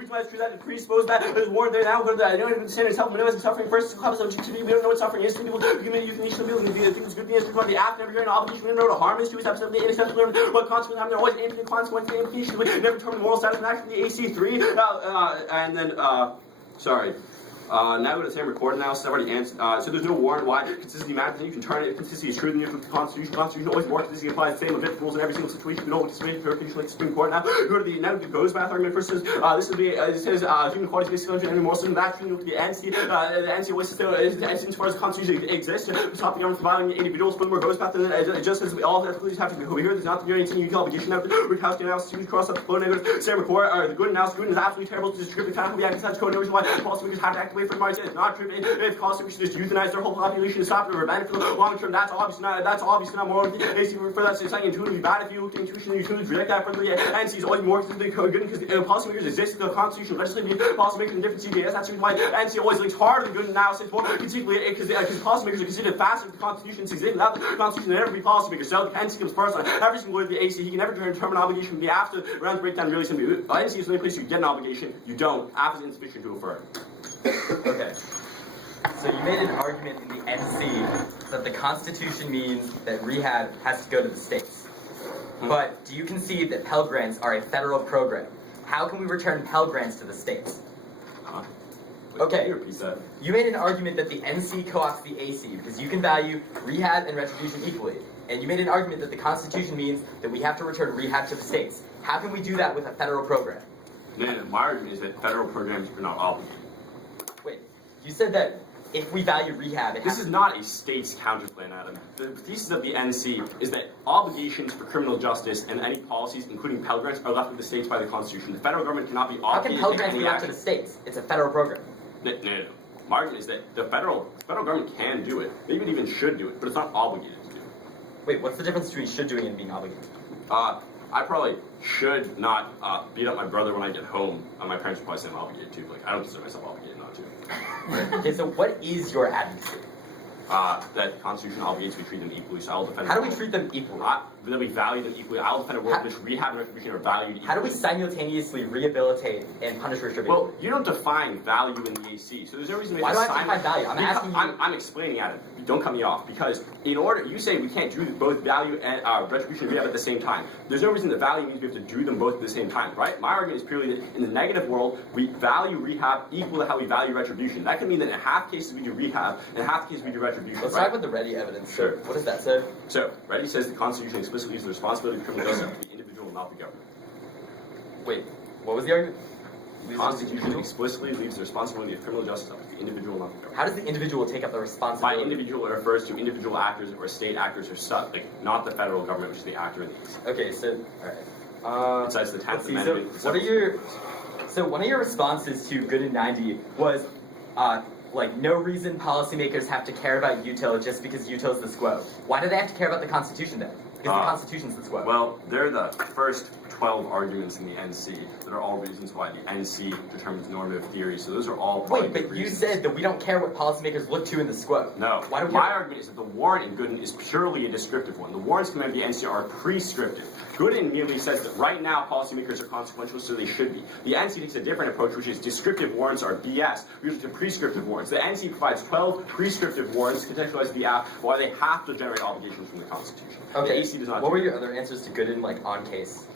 reason why it's true that it predisposes that there's war there now, but I don't even understand itself, minimizing suffering first, causes objectivity, we don't know what suffering is, people, human euthanasia, people, and the things good things, the act, never hearing obligation, we don't know what harm is to us, absolutely inacceptable, what consequences have, there are always infinite consequences, implications, we never determine moral status, and actually the AC3, and then, sorry. Now go to the same record analysis. I've already answered. So there's no warrant. Why? Consistency matters. Then you can turn it. If consistency is true, then you have the Constitution. Constitution always more. Consistency applies the same objective rules in every single situation. We don't anticipate verification like the Supreme Court. Now go to the goes math argument. First says this is the it says human equality is basically any more so than that. You look at the NC. The NC always says as far as the Constitution exists, to stop the government from violating individuals. But more goes math, then it just says we all have to be over here. There's not the anything unique obligation. Now recalculate analysis. You cross up the flow negative. Same record. The good analysis. Good is absolutely terrible. This is strictly kind of the active code. No reason why policymakers have to activate for the it's not. If policymakers should just euthanize their whole population and stop it or prevent it for the long term, that's obviously not moral. For that, it's not intuitively bad if you look at intuition and you reject that for the NC is always more good because policymakers exist in the Constitution, legislative policymakers in different CDS. That's why NC always links harder than good analysis more particularly because policymakers are considered faster if the Constitution exists. Without the Constitution, there never be policymakers. So the NC comes first on every single word of the AC. He can never determine an obligation from the after around the breakdown really simply. NC is the only place you get an obligation. You don't. After is insufficient to affirm. Okay. So you made an argument in the NC that the Constitution means that rehab has to go to the states. But do you concede that Pell Grants are a federal program? How can we return Pell Grants to the states? Okay, you made an argument that the NC co-opts the AC because you can value rehab and retribution equally. And you made an argument that the Constitution means that we have to return rehab to the states. How can we do that with a federal program? No, my argument is that federal programs are not obligated. Wait, you said that if we value rehab... This is not a state's counterplan, Adam. The thesis of the NC is that obligations for criminal justice and any policies, including Pell Grants, are left with the states by the Constitution. The federal government cannot be obligated to How can Pell Grants be left to the states? It's a federal program. No. My argument is that the federal government can do it. Maybe it even should do it, but it's not obligated to do it. Wait, what's the difference between should doing and being obligated? I probably should not beat up my brother when I get home. My parents would probably say I'm obligated to. Like, I don't consider myself obligated not to. Okay, so what is your advocacy? That the Constitution obligates we treat them equally, so I will defend How do we treat them equally? That we value them equally. I will defend a world in which rehab and retribution are valued equally. How do we simultaneously rehabilitate and punish retribution? Well, you don't define value in the AC, so there's no reason to Why do I have to define value? I'm asking you... I'm explaining, Adam. Don't cut me off, because in order, you say we can't do both value and retribution and rehab at the same time. There's no reason that value means we have to do them both at the same time, right? My argument is purely that in the negative world, we value rehab equal to how we value retribution. That can mean that in half cases we do rehab, and in half cases we do retribution. Let's talk about the Reddy evidence. Sure. What does that say? So, Reddy says the Constitution explicitly leaves the responsibility of criminal justice to the individual, not the government. Wait, what was the argument? The Constitution explicitly leaves the responsibility of criminal justice up to the individual, not the government. How does the individual take up the responsibility? By individual, it refers to individual actors or state actors or stuff, like not the federal government, which is the actor in the case. Okay, so all right. It says the 10th Amendment. So one of your responses to Good and 90 was like no reason policymakers have to care about util just because util's the squo. Why do they have to care about the Constitution then? Because the Constitution's the squo. Well, they're the first 12 arguments in the NC that are all reasons why the NC determines normative theory. So those are all Wait, but you said that we don't care what policymakers look to in the squo. No. Why do we My argument is that the warrant in Gooden is purely a descriptive one. The warrants committed by the NC are prescriptive. Gooden merely says that right now policymakers are consequential, so they should be. The NC takes a different approach, which is descriptive warrants are BS. We use to prescriptive warrants. The NC provides 12 prescriptive warrants contextualized via why they have to generate obligations from the Constitution. Okay. The AC does not. What were your other answers to Gooden, like on case?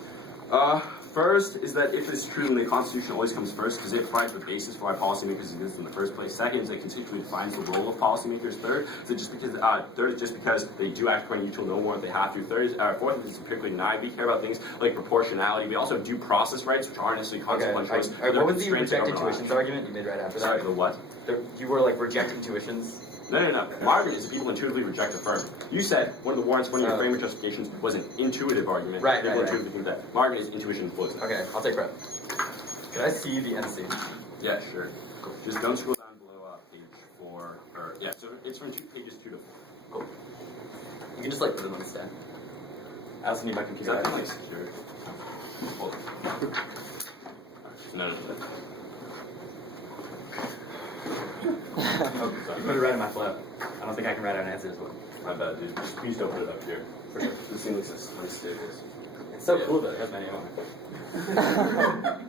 First is that if it's true, then the Constitution always comes first because it provides the basis for why policymakers exist in the first place. Second is it conceptually defines the role of policymakers. Third is it just because third is just because they do act according to no warrant they have to. Fourth is empirically denied. We care about things like proportionality. We also have due process rights, which aren't necessarily consequential. Okay. What was the rejected tuitions argument you made right after that? Sorry, the what? You were like rejecting tuitions. No. My argument is that people intuitively reject affirm. You said one of the warrants, one of your framework justifications was an intuitive argument. Right. Intuitively think that. My argument is intuition flows. Okay, I'll take credit. Can I see the NC? Yeah, sure. Cool. Just don't scroll down below page 4. So it's from pages 2 to 4. Cool. You can just like put them on the stand. I also need my computer. Is that nice? Sure. Hold on. No. Oh, sorry. You put it right in my flap. I don't think I can write out an answer as well. My bad, dude. Just please don't put it up here. For sure. This thing looks unstable. It's so cool that it has my name on it.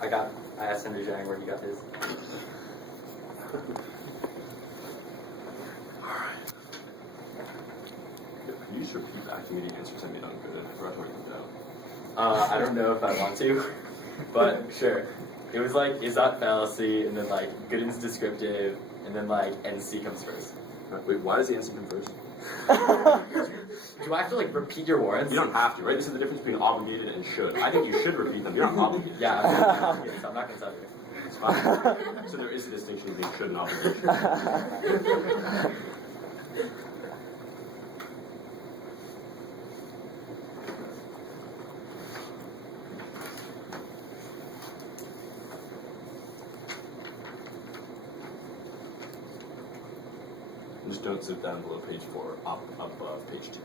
I asked Senator Zhang where he got his. You should repeat that community answers I made on good. I forgot where you go. I don't know if I want to, but sure. It was like, is that fallacy, and then like Gooden's descriptive, and then like NC comes first. Wait, why does the answer come first? Do I have to like repeat your warrants? You don't have to, right? This is the difference between obligated and should. I think you should repeat them. You're not obligated. Yeah, I'm not obligated, so I'm not going to tell you. It's fine. So there is a distinction between should and obligation. Just don't zip down below page 4, up above page 2.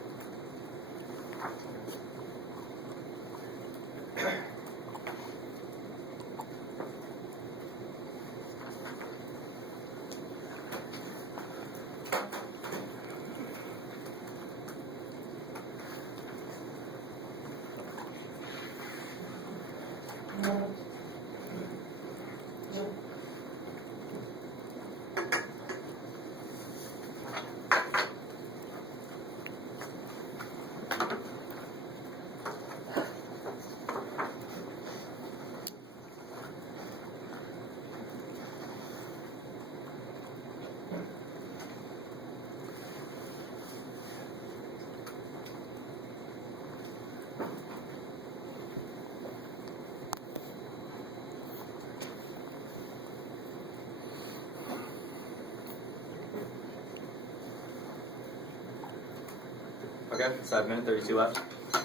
Okay, so I have 1:32 left.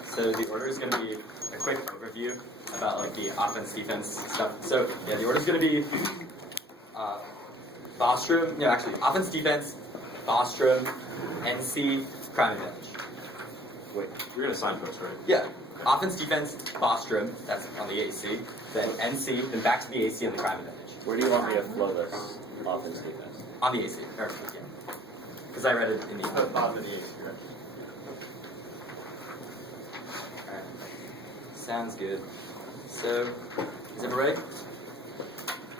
So the order is going to be a quick overview about like the offense, defense stuff. So yeah, the order is going to be Bostrom, no actually, offense, defense, Bostrom, NC, crime advantage. Wait, you're going to signpost, right? Yeah, offense, defense, Bostrom, that's on the AC, then NC, then back to the AC on the crime advantage. Where do you want me to flow this offense defense? On the AC, or, yeah. Because I read it in the Bottom of the AC, right? Alright. Sounds good. So, is everybody ready?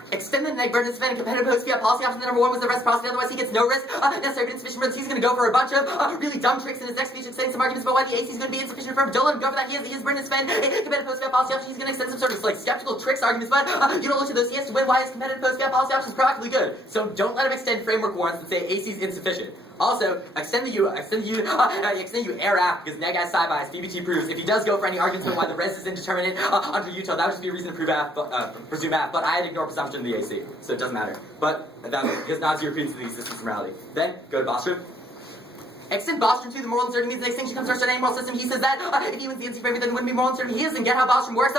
Extend the neck burden event and competitive post via policy option number 1 was the reciprocity, otherwise he gets no risk. Necessary but insufficient runs. He's going to go for a bunch of really dumb tricks in his next speech, extending some arguments about why the AC is going to be insufficient for him. Don't let him go for that. He has Brendan Sven. Competitive post via policy option. He's going to extend some sort of like skeptical tricks arguments, but you don't look at those. He has to win why his competitive post via policy option is practically good. So don't let him extend framework warrants that say AC is insufficient. Also, extend the U air app because neg as sci bias. DBT proves if he does go for any arguments about why the res is indeterminate under Utah, that would just be a reason to prove presume app. But I had ignored presumption in the AC, so it doesn't matter. But that because Nazi repeats the existence of morality. Then go to Bostrom. Extend Bostrom to the moral uncertainty means the extinction comes to our studying moral system. He says that if he wins the NC framework, then it wouldn't be moral uncertainty. He is, and get how Bostrom works.